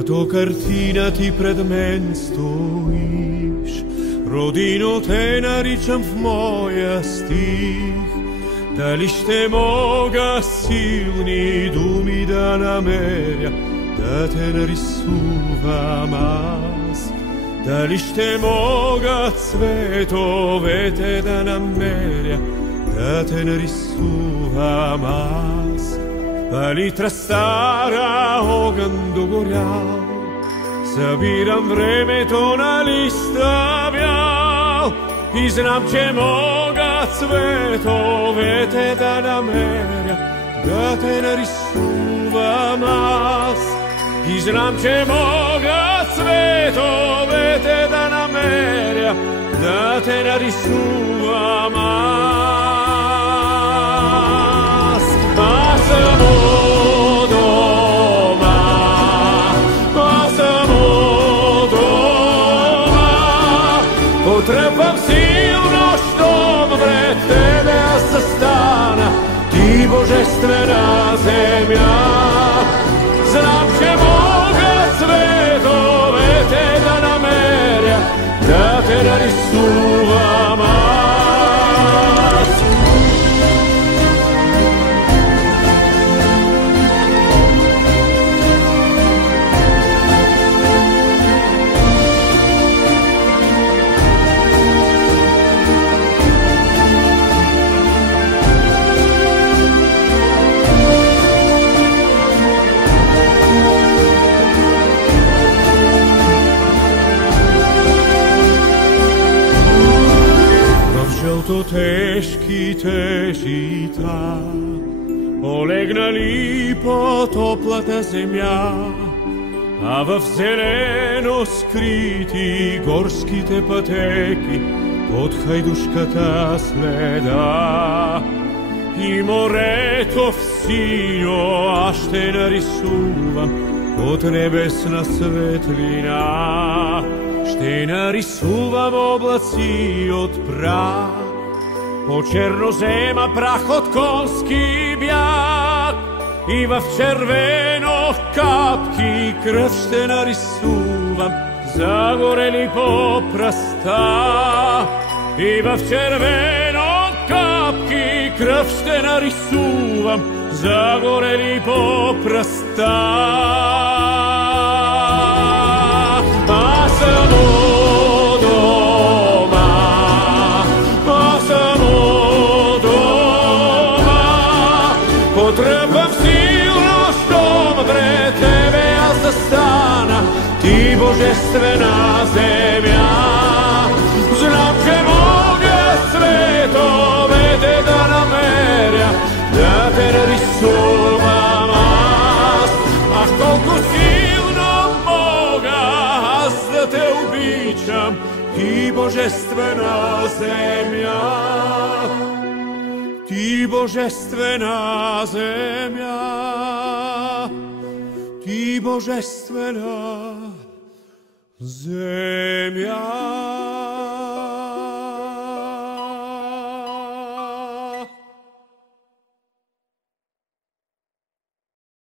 Като картина ти пред мен стоиш, Родино, те наричам в моя стих. Дали ще мога силни думи да намеря, да те нарисувам аз? Дали ще мога цветовете да намеря, да те нарисувам аз? Палитра стара, огън догорял, събирам времето на листа бял и знам, че мога цветовете да намеря, да те нарисувам аз. И знам, че мога цветовете да намеря, да те нарисувам аз. Аз съм у дома, аз съм у дома, потръпвам силно, щом пред тебе аз застана, ти божествена земя. Знам, че мога цветовете да намеря, да те нарисувам аз. Тежките жита, полегнали по топлата земя, а в зелено скрити горските пътеки под хайдушката следа. И морето в синьо аз ще нарисувам от небесна светлина. Ще нарисувам облаци от прах, по чернозема прах от конски бяг, и в червено капки кръв ще нарисувам, загорели по пръста. И в червено капки кръв ще нарисувам, загорели по пръста. Аз съм у дома, аз съм у дома, потръпвам силно, щом пред тебе аз застана, ти божествена земя. Знам, че мога цветовете да намеря, да те нарисувам аз. Ах, колко силно мога аз да те обичам, ти божествена земя, ти божествена земя, ти божествена земя.